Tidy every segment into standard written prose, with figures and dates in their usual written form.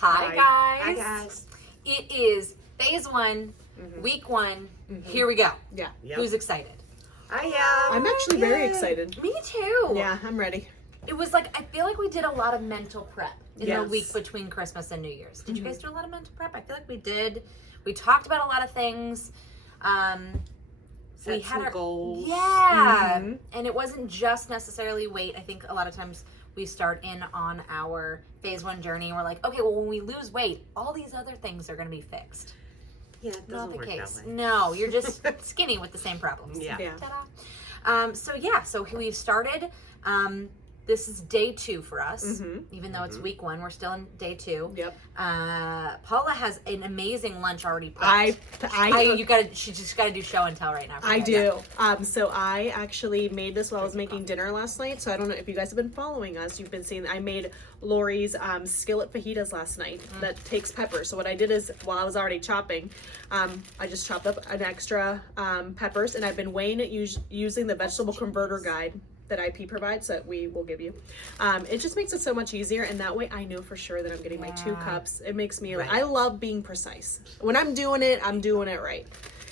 Hi guys. Hi guys. It is phase one, week one. Here we go. Yeah. Yep. Who's excited? I am. I'm actually very excited. Me too. Yeah, I'm ready. It was like, I feel like we did a lot of mental prep in the Yes. week between Christmas and New Year's. Did you guys do a lot of mental prep? I feel like we did. We talked about a lot of things. Set some goals. Yeah. And it wasn't just necessarily weight. I think a lot of times we start in on our phase one journey and we're like, okay, well, when we lose weight, all these other things are going to be fixed. Yeah, it doesn't Not the work case. that way. No, you're just skinny with the same problems. Yeah. Yeah. Ta-da. So we've started. This is day 2 for us. Even though it's week 1, we're still in day 2. Yep. Paula has an amazing lunch already I prepped. She just gotta do show and tell right now. I do. So I actually made this while I was making dinner last night. So I don't know if you guys have been following us. You've been seeing. I made Lori's skillet fajitas last night. That takes pepper. So what I did is while I was already chopping, I just chopped up an extra peppers, and I've been weighing it using the vegetable converter guide that IP provides that we will give you. It just makes it so much easier, and that way I know for sure that I'm getting my 2 cups. It makes me, I love being precise. When I'm doing it right.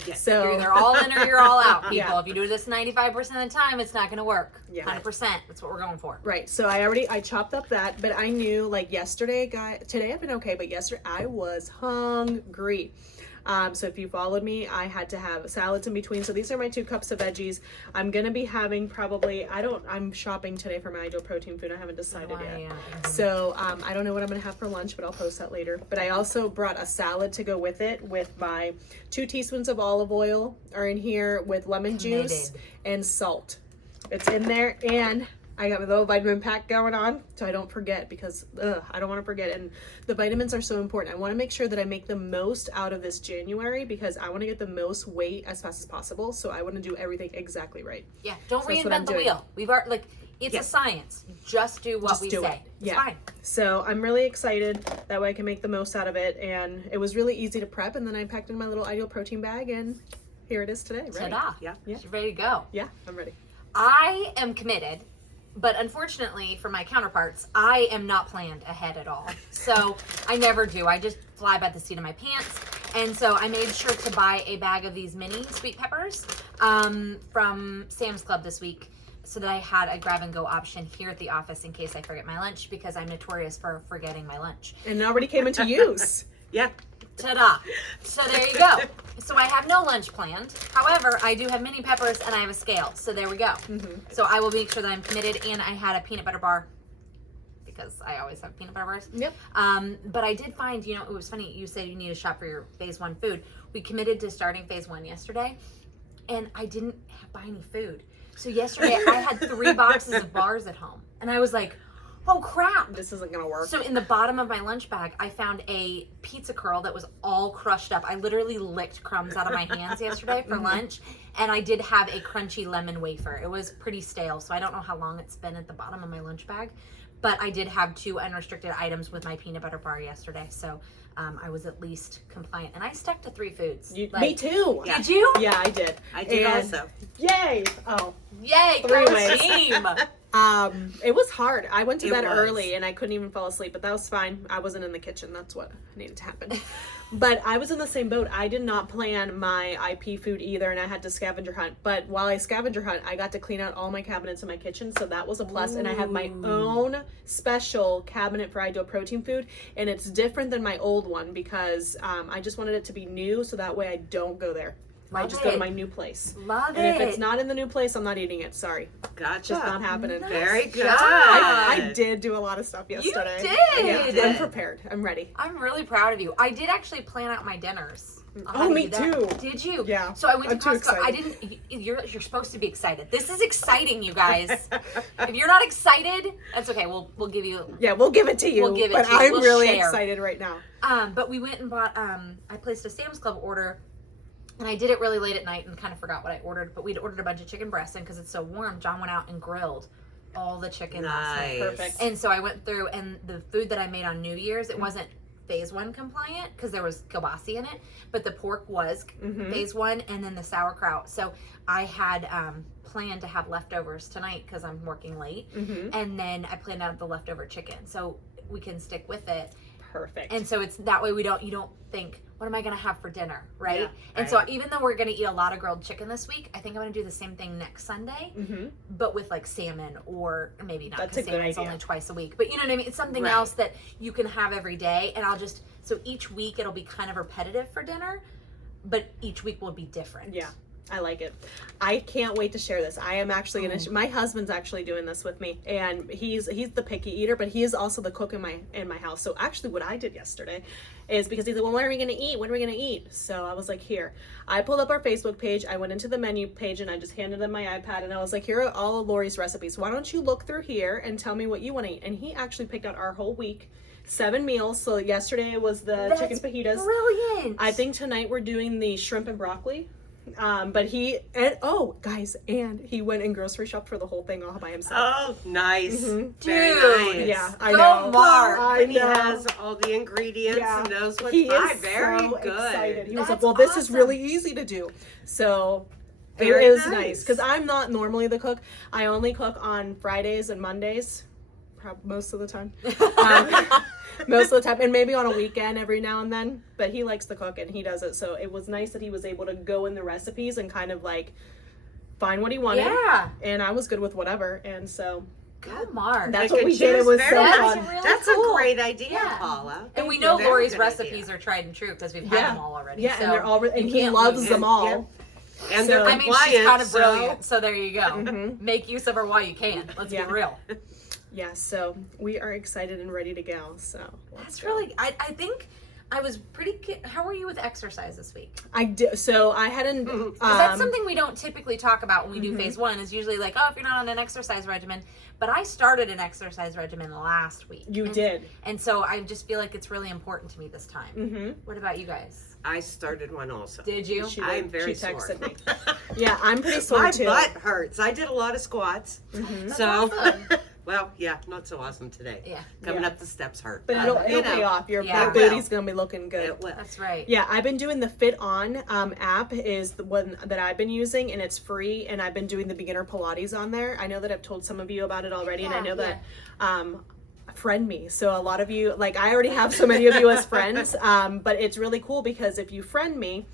Yes. So You're either all in or you're all out, people. Yeah. If you do this 95% of the time, it's not gonna work. Yeah. 100%. That's what we're going for. Right. So I chopped up that, but I knew like yesterday, today I've been okay, but yesterday I was hungry. So if you followed me, I had to have salads in between. So these are my 2 cups of veggies. I'm going to be having probably, I'm shopping today for my ideal protein food. I haven't decided yet. So I don't know what I'm going to have for lunch, but I'll post that later. But I also brought a salad to go with it with my 2 teaspoons of olive oil are in here with lemon juice and salt. It's in there, and I got my little vitamin pack going on, so I don't forget, because I don't want to forget. And the vitamins are so important. I want to make sure that I make the most out of this January, because I want to get the most weight as fast as possible. So I want to do everything exactly right. Yeah, don't So that's what I'm reinvent the doing. wheel. We've already, it's a science. Just do what we do say. it. It's Yeah. fine. So I'm really excited. That way I can make the most out of it. And it was really easy to prep. And then I packed in my little ideal protein bag, and here it is today. Ready? Ta-da. Yeah. She's ready to go. Yeah, I'm ready. I am committed, but unfortunately for my counterparts, I am not planned ahead at all. So I never do. I just fly by the seat of my pants. And so I made sure to buy a bag of these mini sweet peppers from Sam's Club this week, so that I had a grab and go option here at the office in case I forget my lunch, because I'm notorious for forgetting my lunch. And it already came into use. Yeah. Ta-da. So there you go. So I have no lunch planned. However, I do have mini peppers and I have a scale. So there we go. So I will make sure that I'm committed, and I had a peanut butter bar, because I always have peanut butter bars. Yep. But I did find, it was funny, you said you need to shop for your phase 1 food. We committed to starting phase 1 yesterday, and I didn't buy any food. So yesterday I had 3 boxes of bars at home, and I was like, oh crap. This isn't going to work. So in the bottom of my lunch bag, I found a pizza curl that was all crushed up. I literally licked crumbs out of my hands yesterday for lunch. And I did have a crunchy lemon wafer. It was pretty stale, so I don't know how long it's been at the bottom of my lunch bag. But I did have 2 unrestricted items with my peanut butter bar yesterday. So I was at least compliant. And I stuck to 3 foods. Me too. Yeah. Did you? Yeah, I did. I did And- also. Yay! Oh, Yay, 3 go ways. team. it was hard. I went to It bed was. early and I couldn't even fall asleep, but that was fine. I wasn't in the kitchen. That's what needed to happen. But I was in the same boat. I did not plan my IP food either, and I had to scavenger hunt. But while I scavenger hunt, I got to clean out all my cabinets in my kitchen, so that was a plus. And I have my own special cabinet for ideal protein food, and it's different than my old one because I just wanted it to be new, so that way I don't go there. I Love just go to it. my new place. Love And if it. it's not in the new place, I'm not eating it. Sorry. Gotcha. Just not happening. Very good. job. I did do a lot of stuff yesterday. did. Yeah, I'm prepared. I'm ready. I'm really proud of you. I did actually plan out my dinners. I'll Oh, have me you do that. too. Did you? Yeah. So I went to I'm too Costco. I excited. didn't. You're supposed to be excited. This is exciting, you guys. If you're not excited, that's okay. We'll give you. Yeah, we'll give it to you. We'll give it but to you. I'm We'll really share. excited right now. But we went and bought. I placed a Sam's Club order. And I did it really late at night and kind of forgot what I ordered. But we'd ordered a bunch of chicken breasts, and because it's so warm, John went out and grilled all the chicken last night. Perfect. And so I went through, and the food that I made on New Year's, it wasn't phase 1 compliant because there was kielbasa in it, but the pork was phase 1, and then the sauerkraut. So I had planned to have leftovers tonight because I'm working late, and then I planned out the leftover chicken. So we can stick with it. perfect. And so it's that way you don't think, what am I going to have for dinner, right? Yeah, and so even though we're going to eat a lot of grilled chicken this week, I think I'm going to do the same thing next Sunday, but with like salmon, or maybe not, That's a because good salmon's idea. only twice a week. But you know what I mean? It's something Right. else that you can have every day, and so each week it'll be kind of repetitive for dinner, but each week will be different. Yeah. I like it. I can't wait to share this. I am actually gonna. My husband's actually doing this with me, and he's the picky eater, but he is also the cook in my house. So actually, what I did yesterday is, because he said, "Well, when are we gonna eat? When are we gonna eat?" So I was like, "Here." I pulled up our Facebook page. I went into the menu page and I just handed him my iPad, and I was like, "Here are all of Lori's recipes. Why don't you look through here and tell me what you want to eat?" And he actually picked out our whole week. 7 meals. So yesterday was the That's chicken fajitas. brilliant. I think tonight we're doing the shrimp and broccoli. But he went and grocery shopped for the whole thing all by himself. Oh, nice. Very Dude. nice. Yeah, I Go know. Mark. I And he know. has all the ingredients Yeah. and knows what He to buy. is Very so good. excited. He was That's like, "Well, this is awesome. really easy to do." So Very it is nice. nice because I'm not normally the cook. I only cook on Fridays and Mondays, most of the time. Most of the time, and maybe on a weekend every now and then, but he likes to cook and he does it, so it was nice that he was able to go in the recipes and kind of like find what he wanted. Yeah. And I was good with whatever, and so Go Mark. that's Pick what and we did. It choose. was Very so That's nice. fun. really That's cool. a great idea, Yeah. Paula. And we know Very Lori's good recipes idea. are tried and true because we've had Yeah. them all already. Yeah, so and they're all and you he can't loves lose. them all. Yeah. And So- they're I I mean, she's kind of so- brilliant. So there you go. Mhm. Make use of her while you can. Let's Yeah. be real. Yeah, so we are excited and ready to go. So That's really. I think I was pretty. How were you with exercise this week? I did. So I hadn't. 'Cause that's something we don't typically talk about when we do Mhm. phase one. Is usually like, oh, if you're not on an exercise regimen. But I started an exercise regimen last week. You and, did. And so I just feel like it's really important to me this time. Mm-hmm. What about you guys? I started one also. Did you? She, I am very she texted sore. me. Yeah, I'm pretty sore My too. butt hurts. I did a lot of squats. Mhm. So, awesome. well, yeah, not so awesome today. Yeah. Coming Yeah. up the steps hurt. But it'll you pay know, off. Your Yeah. big booty's gonna be looking good. It will. That's right. Yeah, I've been doing the Fit On app is the one that I've been using, and it's free, and I've been doing the beginner Pilates on there. I know that I've told some of you about it already, and I know that friend me. So a lot of you, like I already have so many of you as friends, but it's really cool because if you friend me,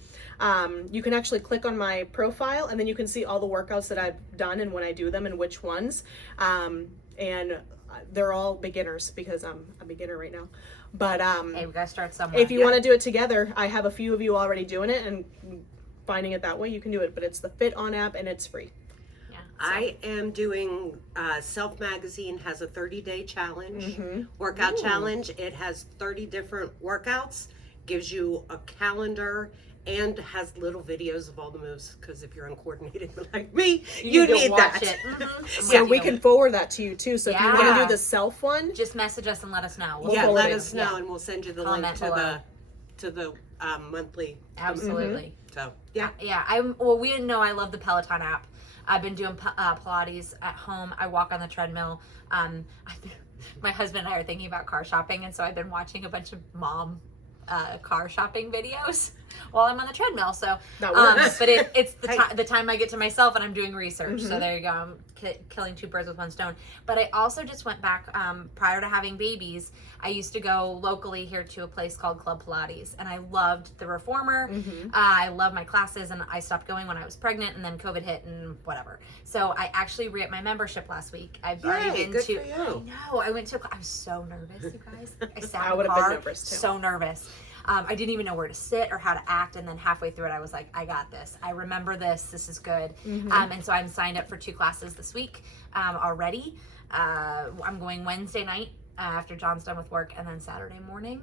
you can actually click on my profile and then you can see all the workouts that I've done and when I do them and which ones. And they're all beginners because I'm a beginner right now. But Hey, we gotta start somewhere. if you Yeah. want to do it together, I have a few of you already doing it, and finding it that way you can do it. But it's the Fit On app and it's free. Yeah. I am doing Self Magazine has a 30-day challenge, Mm-hmm. workout challenge. It has 30 different workouts, gives you a calendar, and has little videos of all the moves. Because if you're uncoordinated like me, you to need watch that. it. Mhm. So Yeah. we can forward that to you too. So if you want to Yeah. do the self one, Just message us and let us know. We'll Yeah, forward let it. us know, Yeah. and we'll send you the Comment link below. to the monthly. Absolutely. So yeah, Yeah, well, we didn't know I love the Peloton app. I've been doing Pilates at home. I walk on the treadmill. My husband and I are thinking about car shopping, and so I've been watching a bunch of mom car shopping videos while I'm on the treadmill. So, That works. but it's the, Hey. the time I get to myself and I'm doing research. So there you go. I'm killing two birds with one stone. But I also just went back prior to having babies. I used to go locally here to a place called Club Pilates, and I loved the reformer. I love my classes, and I stopped going when I was pregnant, and then COVID hit and whatever. So I actually re-upped my membership last week. I've already Yay, been good to. for you. I know. I went to. I was so nervous, you guys. I sat I in would the have been car, nervous, too. so nervous. I didn't even know where to sit or how to act, and then halfway through it, I was like, I got this. I remember this. This is good. And so I'm signed up for 2 classes this week already. I'm going Wednesday night after John's done with work, and then Saturday morning.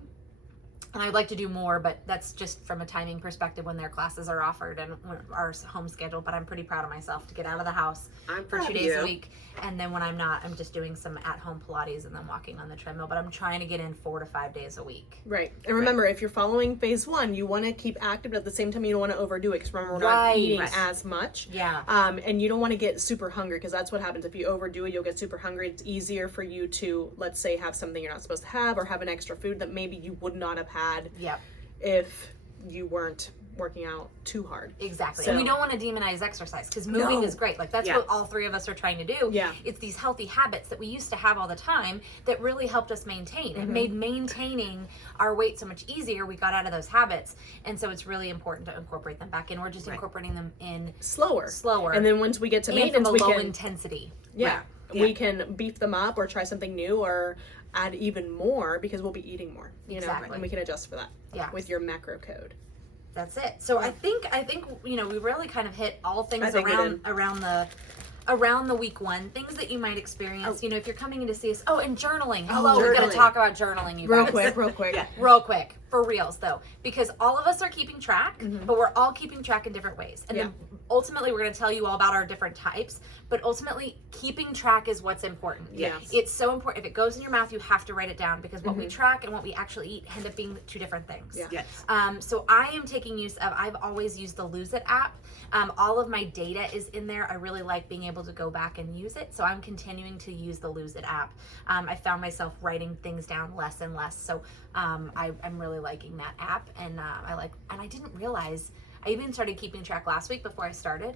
And I'd like to do more, but that's just from a timing perspective when their classes are offered and our home schedule. But I'm pretty proud of myself to get out of the house I'm for proud 2 of days a you. week. And then when I'm not, I'm just doing some at-home Pilates and then walking on the treadmill. But I'm trying to get in 4 to 5 days a week. right. And remember, if you're following phase one, you want to keep active, but at the same time, you don't want to overdo it because remember, we're not Right. eating Right. as much. Yeah. And you don't want to get super hungry because that's what happens. If you overdo it, you'll get super hungry. It's easier for you to, let's say, have something you're not supposed to have or have an extra food that maybe you would not have had Yep. if you weren't working out too hard. Exactly. So- And we don't want to demonize exercise because moving No. is great. Like that's Yeah. what all three of us are trying to do. Yeah. It's these healthy habits that we used to have all the time that really helped us maintain. It made maintaining our weight so much easier. We got out of those habits. And so it's really important to incorporate them back in. We're just incorporating them in Slower. slower. And then once we get to and from maintenance, a we low can intensity. yeah, Yeah. we can beef them up or try something new or add even more because we'll be eating more, you know, Exactly. and we can adjust for that. Yeah. With your macro code. That's it. So I think you know, we really kind of hit all I things think we around the week one, things that you might experience. You know, if you're coming in to see us. Oh, and journaling. Hello, we're going journaling. to talk about journaling, you Real guys. quick. Yeah. Real quick, for reals though, because all of us are keeping track, but we're all keeping track in different ways. And then ultimately, we're going to tell you all about our different types, but ultimately, keeping track is what's important. Yes. It's so important. If it goes in your mouth, you have to write it down because what we track and what we actually eat end up being two different things. Yeah. Yes. So I am taking use of, I've always used the Lose It app. All of my data is in there. I really like being able to go back and use it. So I'm continuing to use the Lose It app. I found myself writing things down less and less. So I'm really liking that app. And I didn't realize, I even started keeping track last week before I started.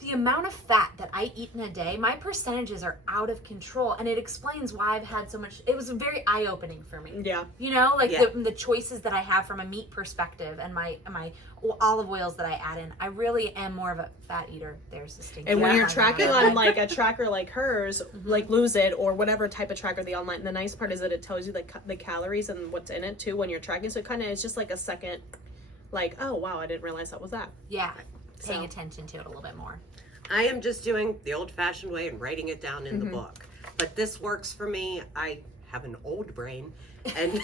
The amount of fat that I eat in a day, my percentages are out of control. And it explains why I've had so much, it was very eye-opening for me. Yeah. You know, like Yeah. the choices that I have from a meat perspective and my olive oils that I add in. I really am more of a fat eater. There's the stinky. And when Yeah. you're tracking on like a tracker like hers, like Lose It or whatever type of tracker the online, the nice part is that it tells you the calories and what's in it too when you're tracking. So it kind of is just like a second, like, oh wow, I didn't realize that was that. Yeah, paying So- attention to it a little bit more. I am just doing the old-fashioned way and writing it down in the Mm-hmm. book. But this works for me. I have an old brain, and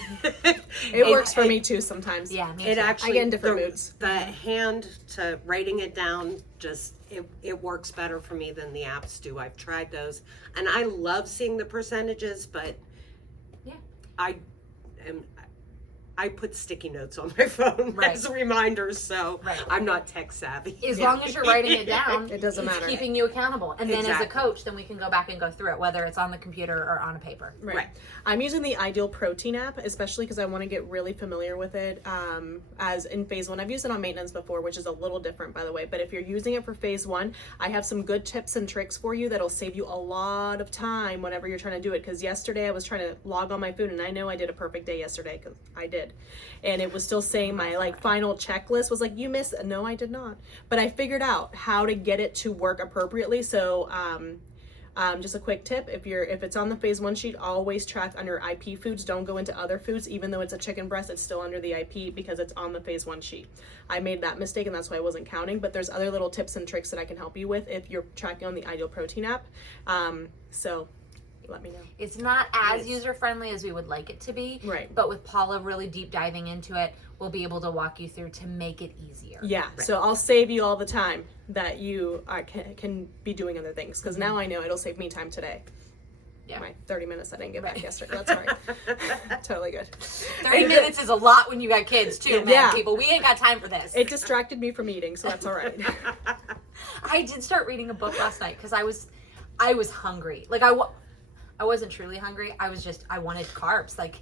It works for me too sometimes. Yeah, me It too. actually I get in different the, moods. The hand to writing it down just it works better for me than the apps do. I've tried those, and I love seeing the percentages, but Yeah. I put sticky notes on my phone Right. as reminders, so Right. I'm not tech savvy. As long as you're writing it down, It doesn't it's matter. keeping you accountable. And then as a Exactly. coach, then we can go back and go through it, whether it's on the computer or on a paper. Right. I'm using the Ideal Protein app, especially because I want to get really familiar with it. As in phase one, I've used it on maintenance before, which is a little different, by the way. But if you're using it for phase one, I have some good tips and tricks for you that'll save you a lot of time whenever you're trying to do it. Because yesterday I was trying to log on my food, and I know I did a perfect day yesterday because I did, and it was still saying my like final checklist was like, you missed. No, I did not. But I figured out how to get it to work appropriately. So just a quick tip, if it's on the phase one sheet, always track under IP foods. Don't go into other foods. Even though it's a chicken breast, it's still under the IP because it's on the phase one sheet. I made that mistake and that's why I wasn't counting, but there's other little tips and tricks that I can help you with if you're tracking on the Ideal Protein app. So let me know. It's not as Nice. user-friendly as we would like it to be. Right. But with Paula really deep diving into it, we'll be able to walk you through to make it easier. Yeah, so I'll save you all the time that you can be doing other things because now I know it'll save me time today. Yeah. My 30 minutes I didn't get back yesterday. That's all right. Totally good. 30 minutes is a lot when you got kids too, man. Yeah. People, we ain't got time for this. It distracted me from eating, so that's all right. I did start reading a book last night because I was hungry. Like I wasn't truly hungry. I wanted carbs. Like,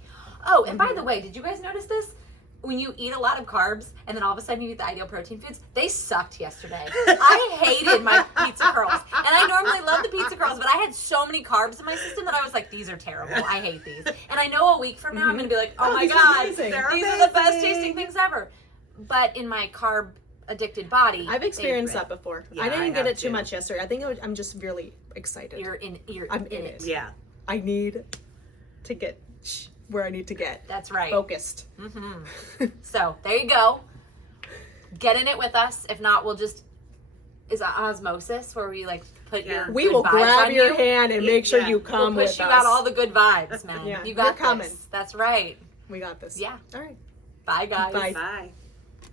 oh, and by the way, did you guys notice this? When you eat a lot of carbs and then all of a sudden you eat the Ideal Protein foods, they sucked yesterday. I hated my pizza curls. And I normally love the pizza curls, but I had so many carbs in my system that I was like, these are terrible. I hate these. And I know a week from now I'm going to be like, oh my these are God, amazing. They're these are the best amazing. tasting things ever. But in my carb addicted body, I've experienced that before. Yeah, I didn't I get have it too too. much yesterday. I think I'm just really excited. you're I'm in it. Yeah. I need to get where I need to get That's right. focused. So there you go. Get in it with us. If not, we'll just is that osmosis where we like put your We good will vibes grab on your you? hand and make sure Yeah. you We'll come push with you us. out all the good vibes, man. Yeah, You got you're coming. this. That's right. We got this. Yeah. All right. Bye guys. Bye. Bye.